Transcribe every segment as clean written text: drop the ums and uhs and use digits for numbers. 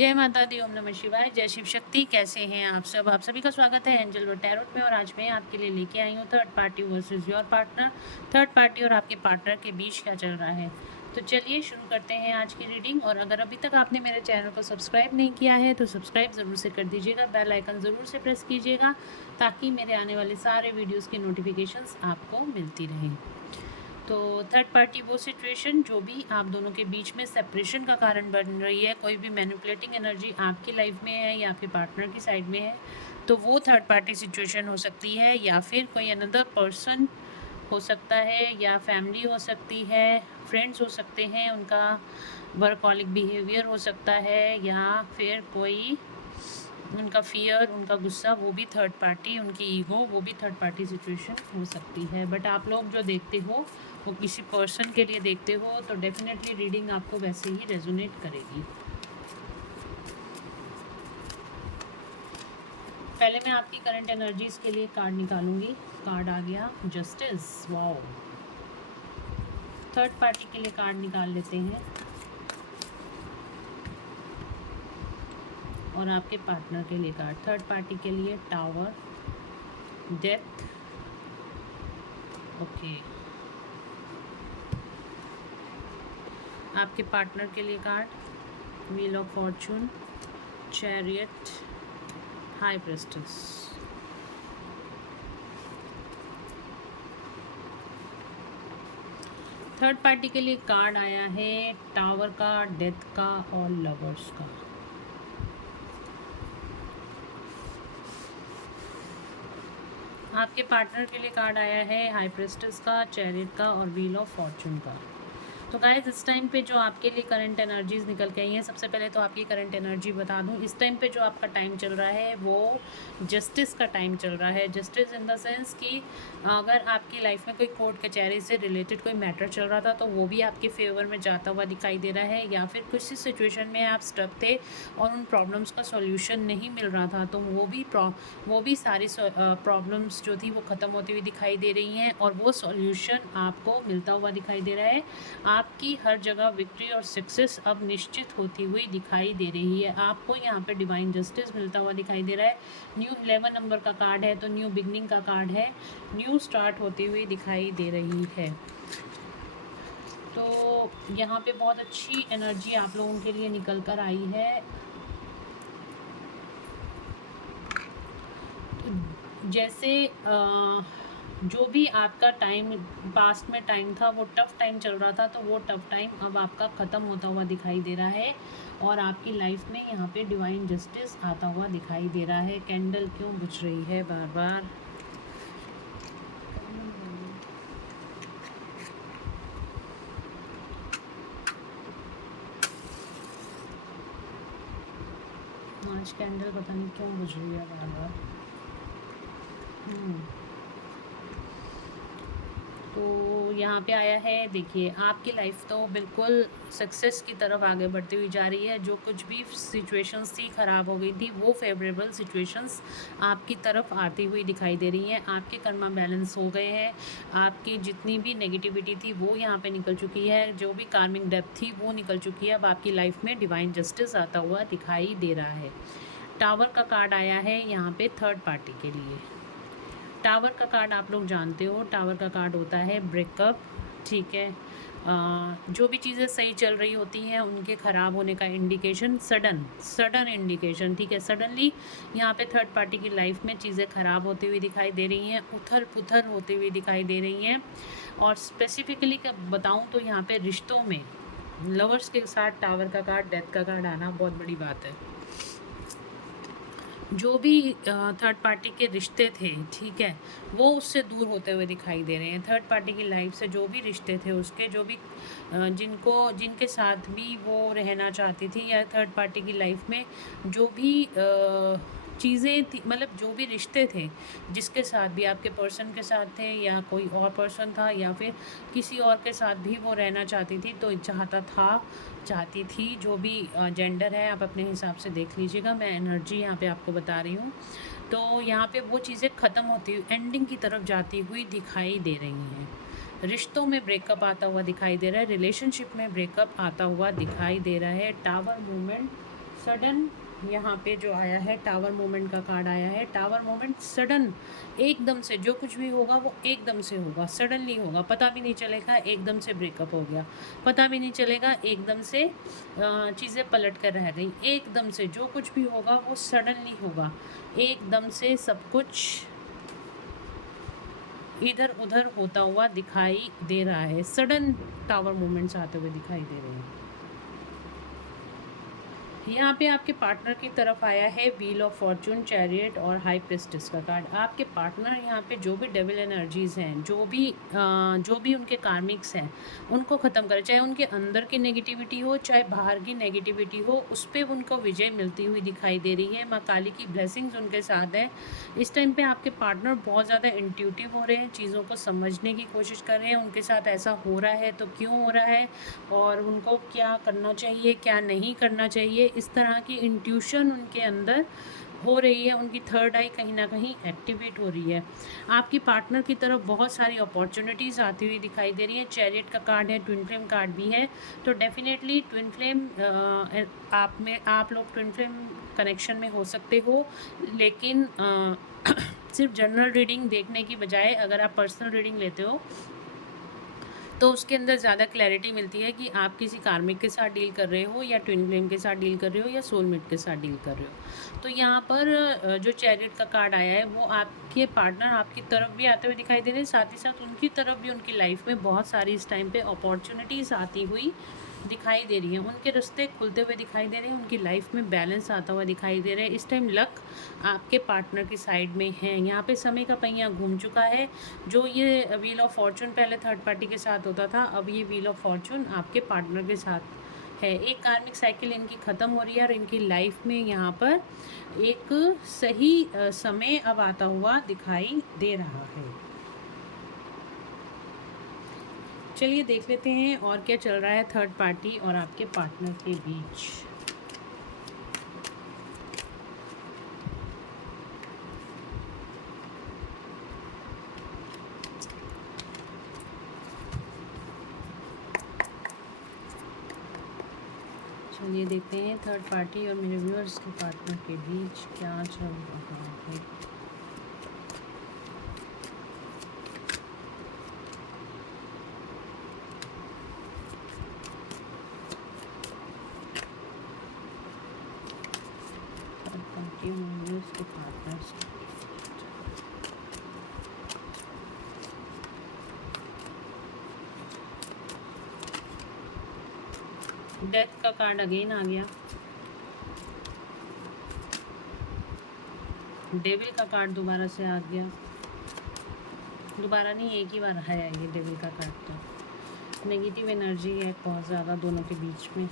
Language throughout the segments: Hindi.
जय माता दी, ओम नमः शिवाय, जय शिव शक्ति। कैसे हैं आप सब? आप सभी का स्वागत है एंजल वर्ड टैरोट में। और आज मैं आपके लिए लेके आई हूँ third party versus your partner. Third party और आपके पार्टनर के बीच क्या चल रहा है। तो चलिए शुरू करते हैं आज की रीडिंग। और अगर अभी तक आपने मेरे चैनल को सब्सक्राइब नहीं किया है तो सब्सक्राइब ज़रूर से कर दीजिएगा, बेल आइकन ज़रूर से प्रेस कीजिएगा ताकि मेरे आने वाले सारे वीडियोज़ की नोटिफिकेशंस आपको मिलती रहें। तो थर्ड पार्टी वो सिचुएशन जो भी आप दोनों के बीच में सेपरेशन का कारण बन रही है, कोई भी मैनिपुलेटिंग एनर्जी आपकी लाइफ में है या आपके पार्टनर की साइड में है, तो वो थर्ड पार्टी सिचुएशन हो सकती है, या फिर कोई अनदर पर्सन हो सकता है, या फैमिली हो सकती है, फ्रेंड्स हो सकते हैं, उनका वर्कहॉलिक बिहेवियर हो सकता है, या फिर कोई उनका फियर, उनका गुस्सा, वो भी थर्ड पार्टी, उनकी ईगो, वो भी थर्ड पार्टी सिचुएशन हो सकती है। बट आप लोग जो देखते हो वो किसी पर्सन के लिए देखते हो तो डेफिनेटली रीडिंग आपको वैसे ही रेजोनेट करेगी। पहले मैं आपकी करंट एनर्जीज के लिए कार्ड निकालूंगी। कार्ड आ गया जस्टिस। वाओ। थर्ड पार्टी के लिए कार्ड निकाल लेते हैं और आपके पार्टनर के लिए कार्ड। थर्ड पार्टी के लिए टावर, डेथ, ओके। आपके पार्टनर के लिए card wheel of Fortune, chariot, high प्रेस्टेस। Third party के लिए कार्ड आया है टावर का, डेथ का और लवर्स का। आपके पार्टनर के लिए कार्ड आया है हाई प्रेस्टेस का, चैरियट का और व्हील ऑफ फॉर्चून का। तो गाइस इस टाइम पे जो आपके लिए करंट एनर्जीज निकल के आई हैं, सबसे पहले तो आपकी करंट एनर्जी बता दूं। इस टाइम पे जो आपका टाइम चल रहा है वो जस्टिस का टाइम चल रहा है। जस्टिस इन द सेंस कि अगर आपकी लाइफ में कोई कोर्ट कचहरी से रिलेटेड कोई मैटर चल रहा था तो वो भी आपके फेवर में जाता हुआ दिखाई दे रहा है, या फिर किसी सिचुएशन में आप स्टक थे और उन प्रॉब्लम्स का सॉल्यूशन नहीं मिल रहा था, तो वो भी सारी प्रॉब्लम्स जो थी वो ख़त्म होती हुई दिखाई दे रही हैं और वो सॉल्यूशन आपको मिलता हुआ दिखाई दे रहा है। आपकी हर जगह विक्ट्री और सक्सेस अब निश्चित होती हुई दिखाई दे रही है। आपको यहाँ पे डिवाइन जस्टिस मिलता हुआ दिखाई दे रहा है। न्यू 11 नंबर का कार्ड है तो न्यू बिगनिंग का कार्ड है, न्यू स्टार्ट होती हुई दिखाई दे रही है। तो यहाँ पे बहुत अच्छी एनर्जी आप लोगों के लिए निकल कर आई है। जैसे जो भी आपका टाइम पास्ट में टाइम था, वो टफ़ टाइम चल रहा था, तो वो टफ़ टाइम अब आपका ख़त्म होता हुआ दिखाई दे रहा है और आपकी लाइफ में यहाँ पे डिवाइन जस्टिस आता हुआ दिखाई दे रहा है। कैंडल क्यों बुझ रही है बार बार? आज कैंडल पता नहीं क्यों बुझ रही है बार बार। तो यहाँ पे आया है, देखिए आपकी लाइफ तो बिल्कुल सक्सेस की तरफ आगे बढ़ती हुई जा रही है। जो कुछ भी सिचुएशंस थी, ख़राब हो गई थी, वो फेवरेबल सिचुएशंस आपकी तरफ आती हुई दिखाई दे रही हैं। आपके कर्मा बैलेंस हो गए हैं। आपकी जितनी भी नेगेटिविटी थी वो यहाँ पे निकल चुकी है। जो भी कार्मिक डेप्थ थी वो निकल चुकी है। अब आपकी लाइफ में डिवाइन जस्टिस आता हुआ दिखाई दे रहा है। टावर का कार्ड आया है यहाँ पे थर्ड पार्टी के लिए। टावर का कार्ड आप लोग जानते हो, टावर का कार्ड होता है ब्रेकअप, ठीक है। जो भी चीज़ें सही चल रही होती हैं उनके ख़राब होने का इंडिकेशन, सडन इंडिकेशन, ठीक है। सडनली यहाँ पे थर्ड पार्टी की लाइफ में चीज़ें ख़राब होती हुई दिखाई दे रही हैं, उथल पुथल होती हुई दिखाई दे रही हैं। और स्पेसिफिकली बताऊँ तो यहाँ पे रिश्तों में लवर्स के साथ टावर का कार्ड, डेथ का कार्ड आना बहुत बड़ी बात है। जो भी थर्ड पार्टी के रिश्ते थे, ठीक है, वो उससे दूर होते हुए दिखाई दे रहे हैं। थर्ड पार्टी की लाइफ से जो भी रिश्ते थे उसके, जो भी जिनके साथ भी वो रहना चाहती थी, या थर्ड पार्टी की लाइफ में जो भी चीज़ें थी, मतलब जो भी रिश्ते थे, जिसके साथ भी आपके पर्सन के साथ थे या कोई और पर्सन था या फिर किसी और के साथ भी वो रहना चाहती थी, तो चाहती थी, जो भी जेंडर है आप अपने हिसाब से देख लीजिएगा। मैं एनर्जी यहाँ पे आपको बता रही हूँ। तो यहाँ पे वो चीज़ें ख़त्म होती हुई, एंडिंग की तरफ जाती हुई दिखाई दे रही हैं। रिश्तों में ब्रेकअप आता हुआ दिखाई दे रहा है, रिलेशनशिप में ब्रेकअप आता हुआ दिखाई दे रहा है। टावर मूवमेंट सडन यहाँ पे जो आया है टावर मोमेंट का कार्ड आया है। टावर मोमेंट सडन, एकदम से जो कुछ भी होगा वो एकदम से होगा, सडनली होगा, पता भी नहीं चलेगा, एकदम से ब्रेकअप हो गया, पता भी नहीं चलेगा, एकदम से चीज़ें पलट कर रह गई, एकदम से जो कुछ भी होगा वो सडनली होगा, एकदम से सब कुछ इधर उधर होता हुआ दिखाई दे रहा है। सडन टावर मूवमेंट्स आते हुए दिखाई दे रहे हैं। यहाँ पे आपके पार्टनर की तरफ आया है व्हील ऑफ फॉर्चून, चैरियट और हाई प्रिस्टेस का कार्ड। आपके पार्टनर यहाँ पे जो भी डेविल एनर्जीज हैं, जो भी उनके कार्मिक्स हैं, उनको ख़त्म करें। चाहे उनके अंदर की नेगेटिविटी हो, चाहे बाहर की नेगेटिविटी हो, उस पर उनको विजय मिलती हुई दिखाई दे रही है। माँ काली की ब्लेसिंग्स उनके साथ है। इस टाइम पे आपके पार्टनर बहुत ज़्यादा इंट्यूटिव हो रहे हैं, चीज़ों को समझने की कोशिश कर रहे हैं। उनके साथ ऐसा हो रहा है तो क्यों हो रहा है, और उनको क्या करना चाहिए, क्या नहीं करना चाहिए, इस तरह की इंट्यूशन उनके अंदर हो रही है। उनकी थर्ड आई कहीं ना कहीं एक्टिवेट हो रही है। आपकी पार्टनर की तरफ बहुत सारी अपॉर्चुनिटीज़ आती हुई दिखाई दे रही है। चैरियट का कार्ड है, ट्विन फ्लेम कार्ड भी है, तो डेफिनेटली ट्विन फ्लेम आप लोग ट्विन फ्लेम कनेक्शन में हो सकते हो, लेकिन सिर्फ जनरल रीडिंग देखने की बजाय अगर आप पर्सनल रीडिंग लेते हो तो उसके अंदर ज़्यादा क्लैरिटी मिलती है कि आप किसी कार्मिक के साथ डील कर रहे हो, या ट्विन फ्लेम के साथ डील कर रहे हो, या सोलमेट के साथ डील कर रहे हो। तो यहाँ पर जो चैरियट का कार्ड आया है वो आपके पार्टनर आपकी तरफ भी आते हुए दिखाई दे रहे हैं, साथ ही साथ उनकी तरफ भी उनकी लाइफ में बहुत सारी इस टाइम पे अपॉर्चुनिटीज़ आती हुई दिखाई दे रही हैं। उनके रास्ते खुलते हुए दिखाई दे रहे हैं, उनकी लाइफ में बैलेंस आता हुआ दिखाई दे रहा है। इस टाइम लक आपके पार्टनर की साइड में है। यहाँ पे समय का पहिया घूम चुका है। जो ये व्हील ऑफ फॉर्चून पहले थर्ड पार्टी के साथ होता था, अब ये व्हील ऑफ फॉर्चून आपके पार्टनर के साथ है। एक कार्मिक साइकिल इनकी ख़त्म हो रही है और इनकी लाइफ में यहाँ पर एक सही समय अब आता हुआ दिखाई दे रहा है। चलिए देख लेते हैं और क्या चल रहा है थर्ड पार्टी और आपके पार्टनर के बीच। चलिए देखते हैं थर्ड पार्टी और मेरे व्यूअर्स के पार्टनर के बीच क्या चल रहा है। थर्ड पार्टी और मेरे व्यूअर्स के पार्टनर्स, डेथ का कार्ड अगेन आ गया, डेविल का कार्ड दोबारा से आ गया, दोबारा नहीं एक ही बार है ये डेविल का कार्ड। तो नेगेटिव एनर्जी है बहुत ज़्यादा दोनों के बीच में।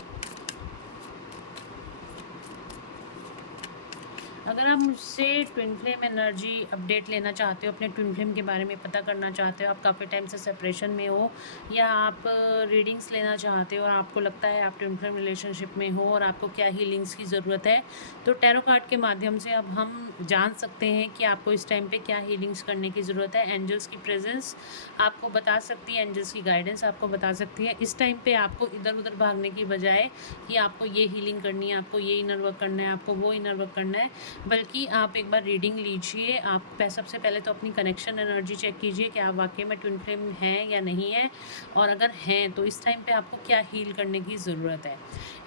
अगर आप मुझसे ट्विन फ्लेम एनर्जी अपडेट लेना चाहते हो, अपने ट्विन फ्लेम के बारे में पता करना चाहते हो, आप काफ़ी टाइम से सेपरेशन में हो, या आप रीडिंग्स लेना चाहते हो और आपको लगता है आप ट्विन फ्लेम रिलेशनशिप में हो और आपको क्या हीलिंग्स की ज़रूरत है, तो टैरो कार्ड के माध्यम से अब हम जान सकते हैं कि आपको इस टाइम पे क्या हीलिंग्स करने की ज़रूरत है। एंजल्स की प्रेजेंस आपको बता सकती है, एंजल्स की गाइडेंस आपको बता सकती है। इस टाइम पे आपको इधर उधर भागने की बजाय कि आपको ये हीलिंग करनी है, आपको ये इनर वर्क करना है, आपको वो इनर वर्क करना है, बल्कि आप एक बार रीडिंग लीजिए। आप सबसे पहले तो अपनी कनेक्शन एनर्जी चेक कीजिए कि आप वाकई में ट्विन फ्लेम हैं या नहीं है, और अगर हैं तो इस टाइम पे आपको क्या हील करने की ज़रूरत है।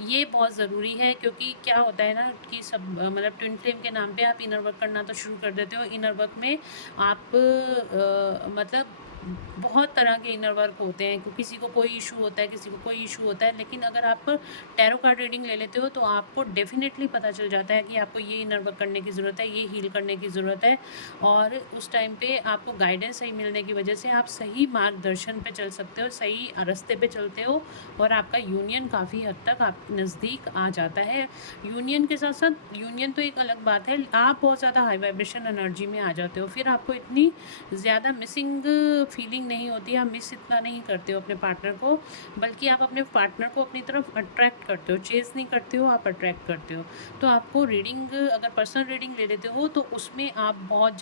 ये बहुत ज़रूरी है, क्योंकि क्या होता है ना कि सब मतलब ट्विन फ्लेम के नाम पे आप इनर वर्क करना तो शुरू कर देते हो। इनर वर्क में आप मतलब बहुत तरह के इनर वर्क होते हैं, किसी को कोई इशू होता है, किसी को कोई इशू होता है, लेकिन अगर आप टैरो कार्ड रीडिंग ले लेते हो तो आपको डेफिनेटली पता चल जाता है कि आपको ये इनर वर्क करने की ज़रूरत है, ये हील करने की ज़रूरत है, और उस टाइम पे आपको गाइडेंस सही मिलने की वजह से आप सही मार्गदर्शन पे चल सकते हो, सही रास्ते पे चलते हो, और आपका यूनियन काफ़ी हद तक आप नज़दीक आ जाता है। यूनियन के साथ साथ यूनियन तो एक अलग बात है, आप बहुत ज़्यादा हाई वाइब्रेशन एनर्जी में आ जाते हो, फिर आपको इतनी ज़्यादा मिसिंग फीलिंग नहीं होती, आप मिस इतना नहीं करते हो अपने पार्टनर को, बल्कि आप अपने पार्टनर को अपनी तरफ अट्रैक्ट करते हो, चेज़ नहीं करते हो, आप अट्रैक्ट करते हो। तो आपको रीडिंग अगर पर्सनल रीडिंग ले लेते हो तो उसमें आप बहुत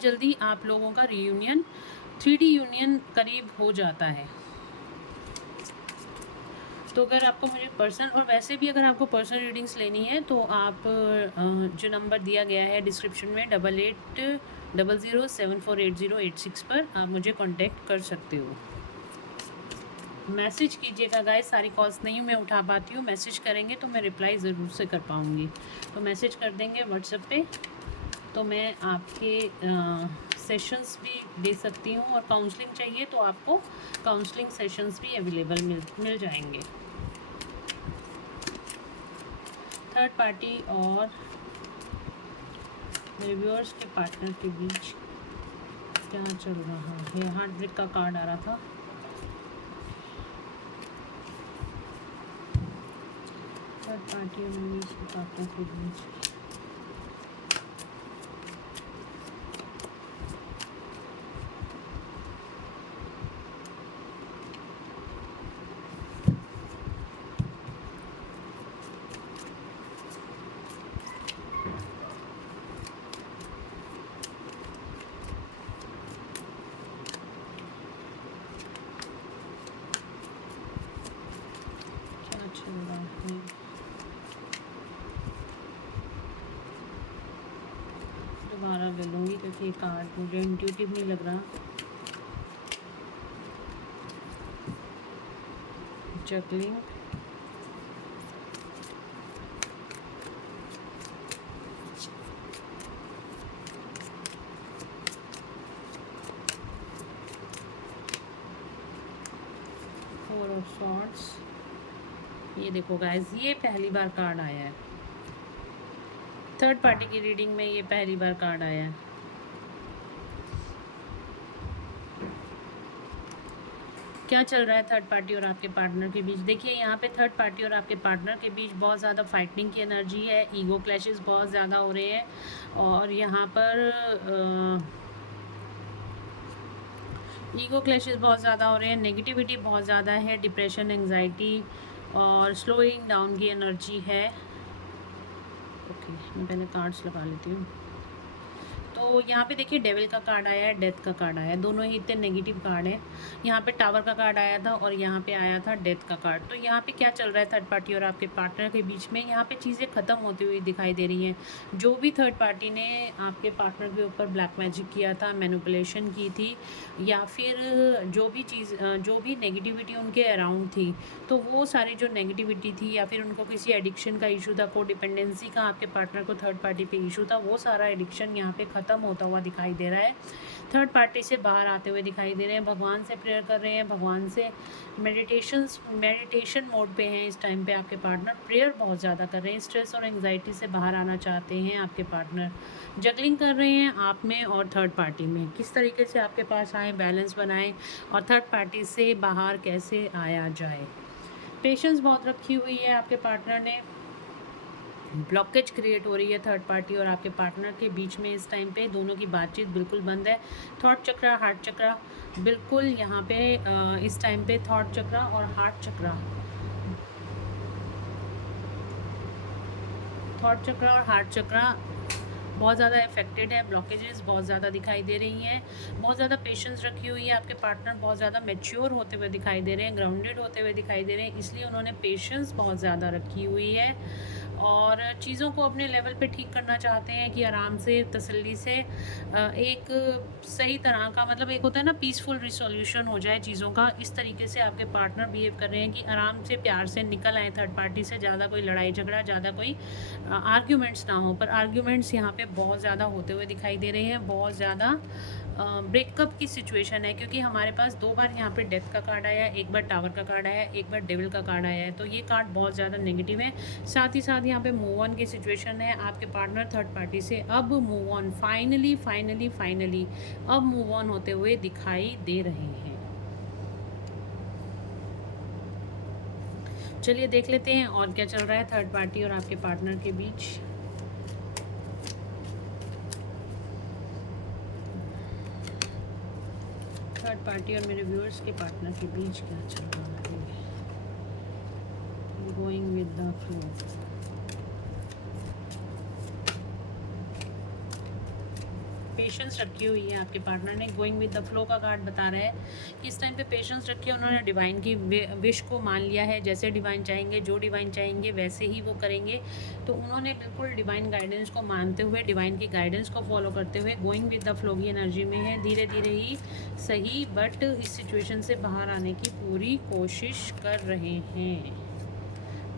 जल्दी आप लोगों का रीयूनियन 3D यूनियन करीब हो जाता है। तो अगर आपको मुझे पर्सनल, और वैसे भी अगर आपको पर्सनल रीडिंग्स लेनी है तो आप जो नंबर दिया गया है डिस्क्रिप्शन में 8800748086 पर आप मुझे कांटेक्ट कर सकते हो। मैसेज कीजिएगा गाइस, सारी कॉल्स नहीं मैं उठा पाती हूँ, मैसेज करेंगे तो मैं रिप्लाई ज़रूर से कर पाऊँगी। तो मैसेज कर देंगे व्हाट्सएप पे तो मैं आपके सेशंस भी दे सकती हूँ, और काउंसलिंग चाहिए तो आपको काउंसलिंग सेशंस भी अवेलेबल मिल जाएंगे। थर्ड पार्टी और मेरे व्यूअर्स के पार्टनर के बीच क्या चल रहा है। हार्ट ब्रेक का कार्ड आ रहा था। थर्ड पार्टी और मेरे व्यूअर्स के पार्टनर के बीच चल रहा है। दोबारा ले लूँगी क्योंकि कार्ड मुझे इंट्यूटिव नहीं लग रहा। Juggling, four of swords. ये देखो गाइस, ये पहली बार कार्ड आया है थर्ड पार्टी की रीडिंग में, ये पहली बार कार्ड आया है। क्या चल रहा है थर्ड पार्टी और आपके पार्टनर के बीच? देखिए यहाँ पे थर्ड पार्टी और आपके पार्टनर के बीच बहुत ज़्यादा फाइटिंग की एनर्जी है, ईगो क्लैशेस बहुत ज़्यादा हो रहे हैं, और यहाँ पर ईगो क्लैशेस बहुत ज़्यादा हो रहे हैं, नेगेटिविटी बहुत ज़्यादा है, डिप्रेशन, एंग्जाइटी और स्लोइंग डाउन की एनर्जी है। ओके, मैं पहले कार्ड्स लगा लेती हूँ। तो यहाँ पे देखिए डेविल का कार्ड आया है, डेथ का कार्ड आया है, दोनों ही इतने नेगेटिव कार्ड हैं। यहाँ पे टावर का कार्ड आया था और यहाँ पे आया था डेथ का कार्ड। तो यहाँ पे क्या चल रहा है थर्ड पार्टी और आपके पार्टनर के बीच में? यहाँ पे चीज़ें ख़त्म होती हुई दिखाई दे रही हैं। जो भी थर्ड पार्टी ने आपके पार्टनर के ऊपर ब्लैक मैजिक किया था, मैनिपुलेशन की थी, या फिर जो भी नेगेटिविटी उनके अराउंड थी, तो वो सारी जो नेगेटिविटी थी, या फिर उनको किसी एडिक्शन का इशू था, को डिपेंडेंसी का आपके पार्टनर को थर्ड पार्टी पे इशू था, वो सारा एडिक्शन यहाँ पे ख़त्म होता हुआ दिखाई दे रहा है। थर्ड पार्टी से बाहर आते हुए दिखाई दे रहे हैं, भगवान से प्रेयर कर रहे हैं, भगवान से मेडिटेशन मोड पे हैं इस टाइम पे आपके पार्टनर, प्रेयर बहुत ज़्यादा कर रहे हैं, स्ट्रेस और एंग्जाइटी से बाहर आना चाहते हैं आपके पार्टनर, जगलिंग कर रहे हैं आप में और थर्ड पार्टी में, किस तरीके से आपके पास आए, बैलेंस बनाएं और थर्ड पार्टी से बाहर कैसे आया जाए। पेशेंस बहुत रखी हुई है आपके पार्टनर ने, ब्लॉकेज क्रिएट हो रही है थर्ड पार्टी और आपके पार्टनर के बीच में इस टाइम पे, दोनों की बातचीत बिल्कुल बंद है। थॉट चक्रा, हार्ट चक्रा बिल्कुल यहाँ पे इस टाइम पे थॉट चक्रा और हार्ट चक्रा, थॉट चक्रा और हार्ट चक्रा बहुत ज़्यादा इफेक्टेड है, ब्लॉकेजेस बहुत ज़्यादा दिखाई दे रही हैं, बहुत ज़्यादा पेशेंस रखी हुई है आपके पार्टनर, बहुत ज़्यादा मैच्योर होते हुए दिखाई दे रहे हैं, ग्राउंडेड होते हुए दिखाई दे रहे हैं, इसलिए उन्होंने पेशेंस बहुत ज़्यादा रखी हुई है और चीज़ों को अपने लेवल पे ठीक करना चाहते हैं कि आराम से, तसल्ली से, एक सही तरह का, मतलब एक होता है ना पीसफुल रिसोल्यूशन हो जाए चीज़ों का, इस तरीके से आपके पार्टनर बिहेव कर रहे हैं कि आराम से प्यार से निकल आए थर्ड पार्टी से, ज़्यादा कोई लड़ाई झगड़ा, ज़्यादा कोई आर्ग्यूमेंट्स ना हो, पर आर्ग्यूमेंट्स यहाँ पे बहुत ज़्यादा होते हुए दिखाई दे रहे हैं, बहुत ज़्यादा ब्रेकअप की सिचुएशन है, क्योंकि हमारे पास दो बार यहाँ पे डेथ का कार्ड आया है, एक बार टावर का कार्ड आया है, एक बार डेविल का कार्ड आया है, तो ये कार्ड बहुत ज़्यादा नेगेटिव है। साथ ही साथ यहाँ पे मूव ऑन की सिचुएशन है, आपके पार्टनर थर्ड पार्टी से अब मूव ऑन, फाइनली अब मूव ऑन होते हुए दिखाई दे रहे हैं। चलिए देख लेते हैं और क्या चल रहा है थर्ड पार्टी और आपके पार्टनर के बीच। थर्ड पार्टी और मेरे व्यूअर्स के पार्टनर के बीच क्या चल रहा है। Going with the flow, patience रखी हुई है आपके पार्टनर ने। गोइंग विद द फ्लो का कार्ड बता रहा है कि इस टाइम पे पेशेंस रखी है, उन्होंने डिवाइन की विश को मान लिया है। जैसे डिवाइन चाहेंगे, जो डिवाइन चाहेंगे वैसे ही वो करेंगे। तो उन्होंने बिल्कुल डिवाइन गाइडेंस को मानते हुए, डिवाइन की गाइडेंस को फॉलो करते हुए गोइंग विद द फ्लो की एनर्जी में है। धीरे धीरे ही सही, बट इस सिचुएशन से बाहर आने की पूरी कोशिश कर रहे हैं।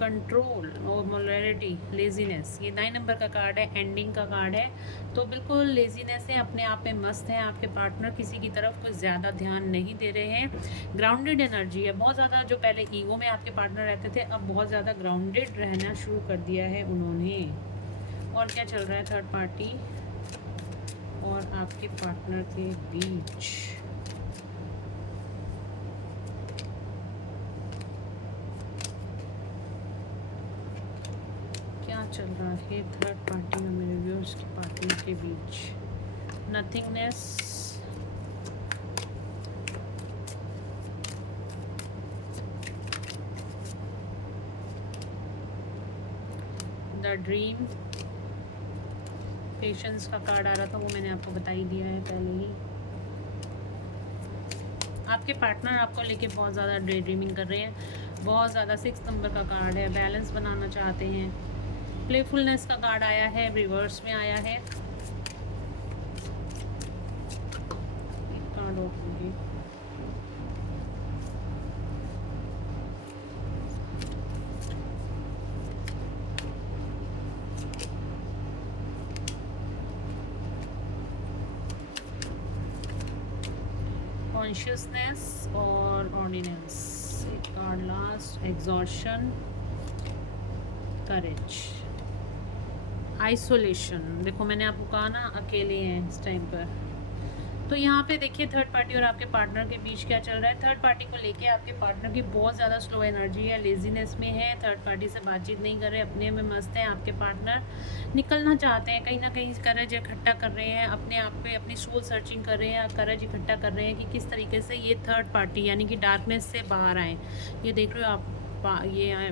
कंट्रोल और मोलरिटी, लेजीनेस, ये 9 नंबर का कार्ड है, एंडिंग का कार्ड है। तो बिल्कुल लेजीनेस है, अपने आप में मस्त है आपके पार्टनर, किसी की तरफ कुछ ज़्यादा ध्यान नहीं दे रहे हैं। ग्राउंडेड एनर्जी है, बहुत ज़्यादा जो पहले ईगो में आपके पार्टनर रहते थे, अब बहुत ज़्यादा ग्राउंडेड रहना शुरू कर दिया है उन्होंने। और क्या चल रहा है थर्ड पार्टी और आपके पार्टनर के बीच? चल रहा है थर्ड पार्टी और मेरे व्यूअर्स के पार्टनर के बीच? नथिंगनेस, द ड्रीम, पेशेंस का कार्ड आ रहा था, वो मैंने आपको बता ही दिया है पहले ही। आपके पार्टनर आपको लेके बहुत ज़्यादा डे ड्रीमिंग कर रहे हैं, बहुत ज़्यादा। 6 नंबर का कार्ड है, बैलेंस बनाना चाहते हैं। प्लेफुलनेस का कार्ड आया है, रिवर्स में आया है। कार्ड और होगी कॉन्शियसनेस और ऑर्डिनेंस। एक कार्ड लास्ट, एग्जॉर्शन, करेज, आइसोलेशन। देखो मैंने आपको कहा ना, अकेले हैं इस टाइम पर। तो यहाँ पे देखिए थर्ड पार्टी और आपके पार्टनर के बीच क्या चल रहा है। थर्ड पार्टी को लेके आपके पार्टनर की बहुत ज़्यादा स्लो एनर्जी है, लेजीनेस में है, थर्ड पार्टी से बातचीत नहीं कर रहे, अपने में मस्त हैं। आपके पार्टनर निकलना चाहते हैं, कहीं ना कहीं करज इकट्ठा कर रहे हैं, अपने आप पे अपनी सोल सर्चिंग कर रहे हैं, करज इकट्ठा कर रहे हैं कि किस तरीके से ये थर्ड पार्टी यानी कि डार्कनेस से बाहर आए। ये देख रहे हो आप, ये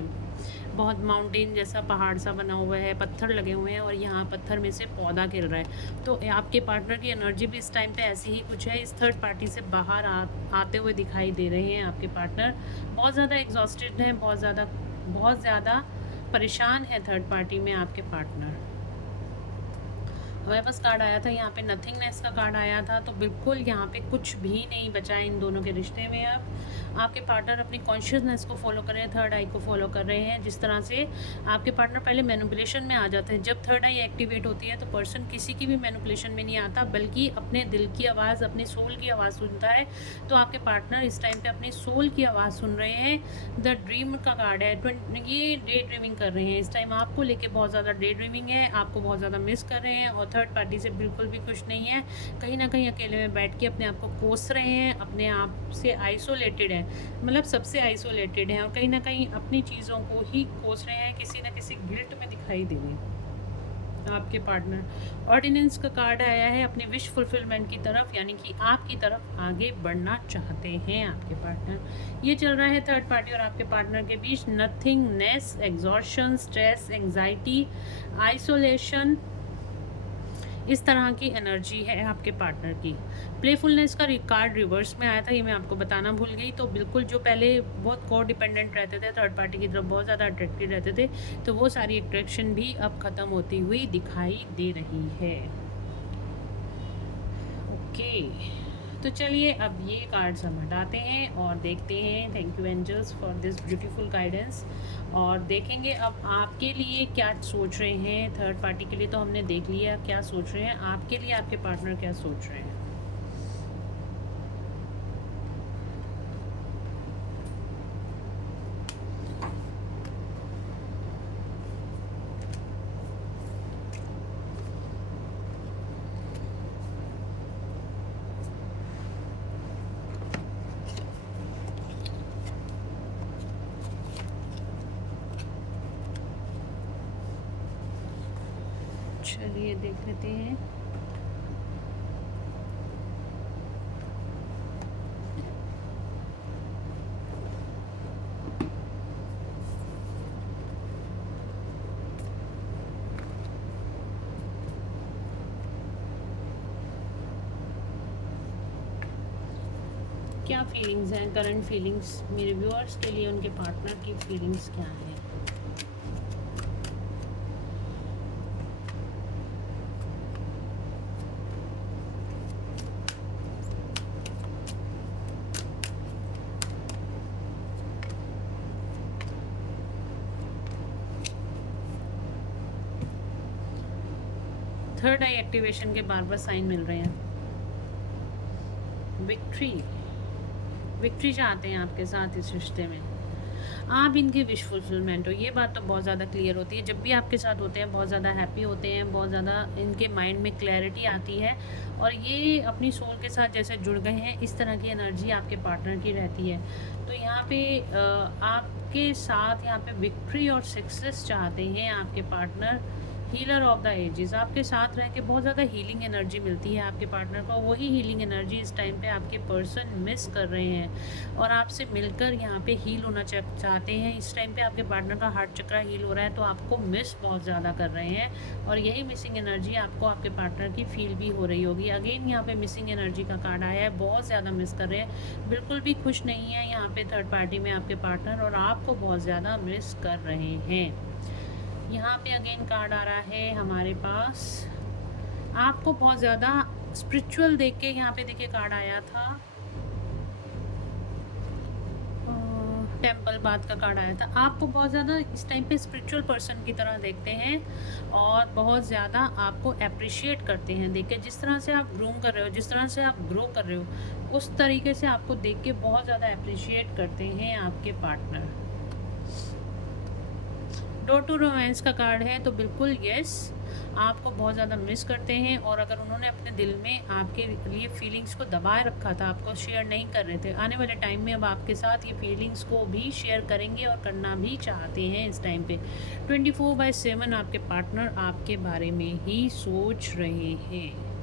बहुत माउंटेन जैसा पहाड़ सा बना हुआ है, पत्थर लगे हुए हैं और यहाँ पत्थर में से पौधा गिर रहा है। तो आपके पार्टनर की एनर्जी भी इस टाइम पे ऐसी ही कुछ है, इस थर्ड पार्टी से बाहर आते हुए दिखाई दे रहे हैं। आपके पार्टनर बहुत ज़्यादा एग्जॉस्टेड हैं, बहुत ज़्यादा परेशान है थर्ड पार्टी में आपके पार्टनर। वापस कार्ड आया था यहाँ पे, नथिंगनेस का कार्ड आया था। तो बिल्कुल यहाँ पे कुछ भी नहीं बचा है इन दोनों के रिश्ते में। अब आपके पार्टनर अपनी कॉन्शियसनेस को फॉलो कर रहे हैं, थर्ड आई को फॉलो कर रहे हैं। जिस तरह से आपके पार्टनर पहले मैनिपुलेशन में आ जाते हैं, जब थर्ड आई एक्टिवेट होती है तो पर्सन किसी की भी मैनिपुलेशन में नहीं आता, बल्कि अपने दिल की आवाज़, अपने सोल की आवाज़ सुनता है। तो आपके पार्टनर इस टाइम पे अपनी सोल की आवाज़ सुन रहे हैं। द ड्रीम का कार्ड है, ये डे ड्रीमिंग कर रहे हैं इस टाइम, आपको लेके बहुत ज़्यादा डे ड्रीमिंग है, आपको बहुत ज़्यादा मिस कर रहे हैं और थर्ड पार्टी से बिल्कुल भी खुश नहीं है। कहीं ना कहीं अकेले में बैठ के अपने आप को कोस रहे हैं, अपने आप से आइसोलेटेड है, मतलब सबसे आइसोलेटेड है और कहीं ना कहीं अपनी चीज़ों को ही कोस रहे हैं, किसी ना किसी गिल्ट में दिखाई दे रहे हैं आपके पार्टनर। ऑर्डिनेंस का कार्ड आया है, अपने विश फुलफिलमेंट की तरफ, यानी कि आपकी तरफ आगे बढ़ना चाहते हैं आपके पार्टनर। ये चल रहा है थर्ड पार्टी और आपके पार्टनर के बीच। Nothingness, exhaustion, stress, anxiety, isolation, इस तरह की एनर्जी है आपके पार्टनर की। प्लेफुलनेस का कार्ड रिवर्स में आया था, ये मैं आपको बताना भूल गई। तो बिल्कुल जो पहले बहुत को डिपेंडेंट रहते थे, थर्ड पार्टी की तरफ बहुत ज़्यादा अट्रैक्टेड रहते थे, तो वो सारी अट्रैक्शन भी अब ख़त्म होती हुई दिखाई दे रही है। ओके, तो चलिए अब ये कार्ड्स हम हटाते हैं और देखते हैं। Thank you angels for this beautiful guidance. और देखेंगे अब आपके लिए क्या सोच रहे हैं। थर्ड पार्टी के लिए तो हमने देख लिया क्या सोच रहे हैं, आपके लिए आपके पार्टनर क्या सोच रहे हैं। चलिए देख लेते हैं। क्या फीलिंग्स हैं, करंट फीलिंग्स मेरे व्यूअर्स के लिए, उनके पार्टनर की फीलिंग्स क्या हैं। थर्ड आई एक्टिवेशन के बार बार साइन मिल रहे हैं। विक्ट्री चाहते हैं आपके साथ इस रिश्ते में, आप इनकी विश फुलफिलमेंट हो, ये बात तो बहुत ज़्यादा क्लियर होती है। जब भी आपके साथ होते हैं बहुत ज़्यादा हैप्पी होते हैं, बहुत ज़्यादा इनके माइंड में क्लैरिटी आती है और ये अपनी सोल के साथ जैसे जुड़ गए हैं, इस तरह की एनर्जी आपके पार्टनर की रहती है। तो यहाँ पे आपके साथ यहाँ पे विक्ट्री और सक्सेस चाहते हैं आपके partner. Healer of the ages, आपके साथ रह के बहुत ज़्यादा हीलिंग एनर्जी मिलती है आपके पार्टनर को। वही हीलिंग एनर्जी इस टाइम पे आपके पर्सन मिस कर रहे हैं और आपसे मिलकर यहाँ पे हील होना चाहते हैं। इस टाइम पे आपके पार्टनर का हार्ट चक्र हील हो रहा है, तो आपको मिस बहुत ज़्यादा कर रहे हैं और यही मिसिंग एनर्जी आपको आपके पार्टनर की फील भी हो रही होगी। अगेन यहाँ पे मिसिंग एनर्जी का कार्ड आया है, बहुत ज़्यादा मिस कर रहे हैं, बिल्कुल भी खुश नहीं है यहाँ पे थर्ड पार्टी में आपके पार्टनर और आपको बहुत ज़्यादा मिस कर रहे हैं। यहाँ पे अगेन कार्ड आ रहा है हमारे पास, आपको बहुत ज़्यादा स्पिरिचुअल देख के, यहाँ पे देखिए कार्ड आया था टेम्पल बात का कार्ड आया था। आपको बहुत ज़्यादा इस टाइम पे स्पिरिचुअल पर्सन की तरह देखते हैं और बहुत ज़्यादा आपको अप्रिशिएट करते हैं देख के। जिस तरह से आप ग्रूम कर रहे हो, जिस तरह से आप ग्रो कर रहे हो, उस तरीके से आपको देख के बहुत ज़्यादा अप्रिशिएट करते हैं आपके पार्टनर। डोर टू रोमांस का कार्ड है, तो बिल्कुल यस, आपको बहुत ज़्यादा मिस करते हैं और अगर उन्होंने अपने दिल में आपके लिए फीलिंग्स को दबाए रखा था, आपको शेयर नहीं कर रहे थे, आने वाले टाइम में अब आपके साथ ये फीलिंग्स को भी शेयर करेंगे और करना भी चाहते हैं इस टाइम पे। 24/7 आपके पार्टनर आपके बारे में ही सोच रहे हैं।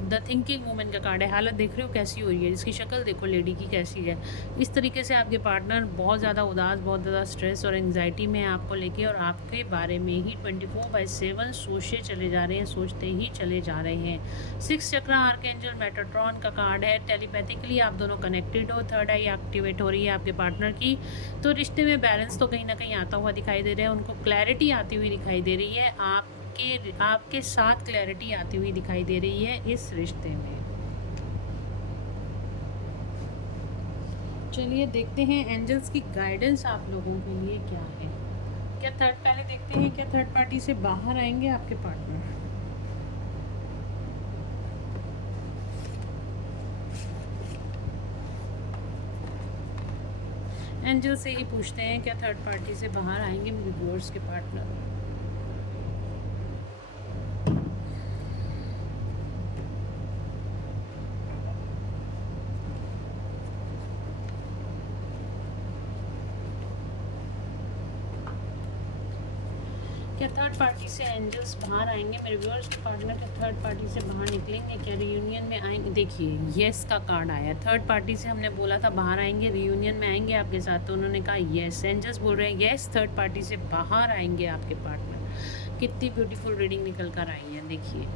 द थिंकिंग वूमेन का कार्ड है, हालत देख रहे हो कैसी हो रही है, इसकी शक्ल देखो लेडी की कैसी है। इस तरीके से आपके पार्टनर बहुत ज़्यादा उदास, बहुत ज़्यादा स्ट्रेस और एंग्जाइटी में आपको लेके और आपके बारे में ही 24/7 सोचते चले जा रहे हैं, सोचते ही चले जा रहे हैं। 6 चक्र आर्कएंजल मेटाट्रॉन का कार्ड है, टेलीपैथिकली आप दोनों कनेक्टेड हो, थर्ड आई एक्टिवेट हो रही है आपके पार्टनर की, तो रिश्ते में बैलेंस तो कहीं ना कहीं आता हुआ दिखाई दे रहा है, उनको क्लैरिटी आती हुई दिखाई दे रही है, आपके साथ क्लैरिटी आती हुई दिखाई दे रही है इस रिश्ते में। चलिए देखते हैं एंजल्स की गाइडेंस आप लोगों के लिए क्या है। क्या पहले देखते हैं क्या थर्ड पार्टी से बाहर आएंगे आपके पार्टनर। एंजल से ही पूछते हैं क्या थर्ड पार्टी से बाहर आएंगे मेरे व्यूअर्स के पार्टनर। क्या थर्ड पार्टी से एंजल्स बाहर आएंगे मेरे व्यूअर्स के पार्टनर, क्या थर्ड पार्टी से बाहर निकलेंगे, क्या रियूनियन में आएंगे। देखिए येस का कार्ड आया, थर्ड पार्टी से हमने बोला था बाहर आएंगे, रियूनियन में आएंगे आपके साथ, तो उन्होंने कहा येस, एंजल्स बोल रहे हैं येस थर्ड पार्टी से बाहर आएंगे आपके पार्टनर। कितनी ब्यूटीफुल रीडिंग निकल कर आई है, देखिए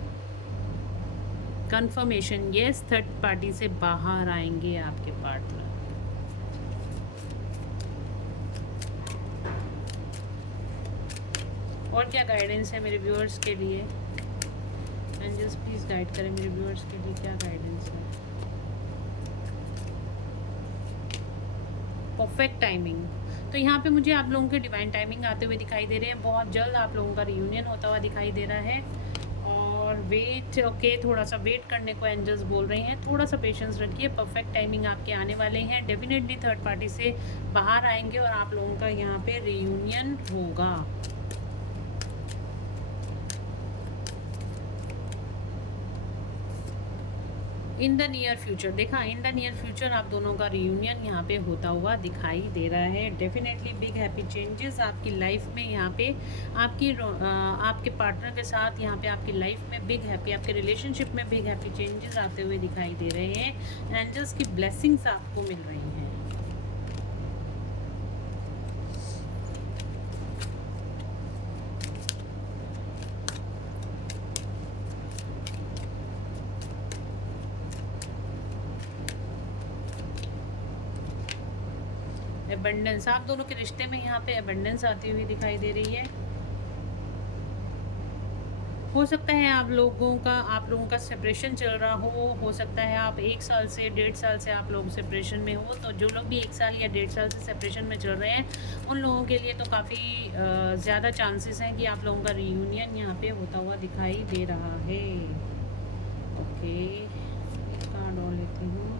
कंफर्मेशन, येस थर्ड पार्टी से बाहर आएंगे आपके पार्टनर। और क्या गाइडेंस है मेरे व्यूअर्स के लिए, एंजल्स प्लीज़ गाइड करें मेरे व्यूअर्स के लिए, क्या गाइडेंस है। परफेक्ट टाइमिंग, तो यहाँ पे मुझे आप लोगों के डिवाइन टाइमिंग आते हुए दिखाई दे रहे हैं, बहुत जल्द आप लोगों का रियूनियन होता हुआ दिखाई दे रहा है। और वेट, ओके, थोड़ा सा वेट करने को एंजल्स बोल रहे हैं, थोड़ा सा पेशेंस रखिए, परफेक्ट टाइमिंग आपके आने वाले हैं। डेफिनेटली थर्ड पार्टी से बाहर आएंगे और आप लोगों का यहाँ पे रियूनियन होगा। इन द नियर फ्यूचर, देखा इन द नियर फ्यूचर आप दोनों का रियूनियन यहाँ पे होता हुआ दिखाई दे रहा है। डेफिनेटली बिग हैप्पी चेंजेस आपकी लाइफ में, यहाँ पे आपके पार्टनर के साथ यहाँ पे आपकी लाइफ में बिग हैप्पी, आपके रिलेशनशिप में बिग हैप्पी चेंजेस आते हुए दिखाई दे रहे हैं। एंजल्स की ब्लेसिंग्स आपको मिल रही हैं। एबंडेंस, आप दोनों के रिश्ते में यहाँ पे एबंडेंस आती हुई दिखाई दे रही है। हो सकता है आप लोगों का सेपरेशन चल रहा हो सकता है आप 1 साल से 1.5 साल से आप लोग सेपरेशन में हो। तो जो लोग भी 1 साल या 1.5 साल से सेपरेशन में चल रहे हैं उन लोगों के लिए तो काफ़ी ज़्यादा चांसेस हैं कि आप लोगों का रीयूनियन यहाँ पे होता हुआ दिखाई दे रहा है। ओके, कार्ड और लेती हूँ।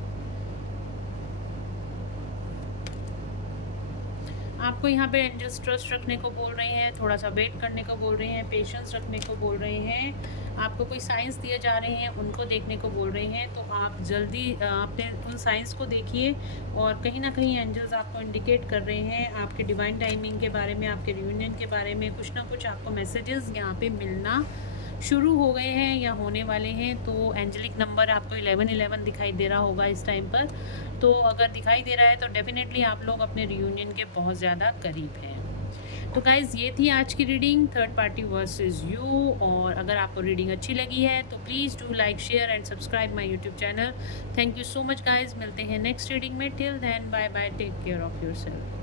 आपको यहाँ पे एंजल्स ट्रस्ट रखने को बोल रहे हैं, थोड़ा सा वेट करने को बोल रहे हैं, पेशेंस रखने को बोल रहे हैं। आपको कोई साइंस दिए जा रहे हैं उनको देखने को बोल रहे हैं, तो आप जल्दी अपने उन साइंस को देखिए। और कहीं ना कहीं एंजल्स आपको इंडिकेट कर रहे हैं आपके डिवाइन टाइमिंग के बारे में, आपके रियूनियन के बारे में कुछ ना कुछ आपको मैसेजेस यहाँ पे मिलना शुरू हो गए हैं या होने वाले हैं। तो एंजेलिक नंबर आपको 1111 दिखाई दे रहा होगा इस टाइम पर। तो अगर दिखाई दे रहा है तो डेफिनेटली आप लोग अपने रियूनियन के बहुत ज़्यादा करीब हैं। तो गाइज़ ये थी आज की reading, third party versus you. और अगर आपको रीडिंग अच्छी लगी है तो please do like, share and subscribe my YouTube channel. Thank you so much guys, मिलते हैं नेक्स्ट रीडिंग में। Till then bye bye, take care of yourself.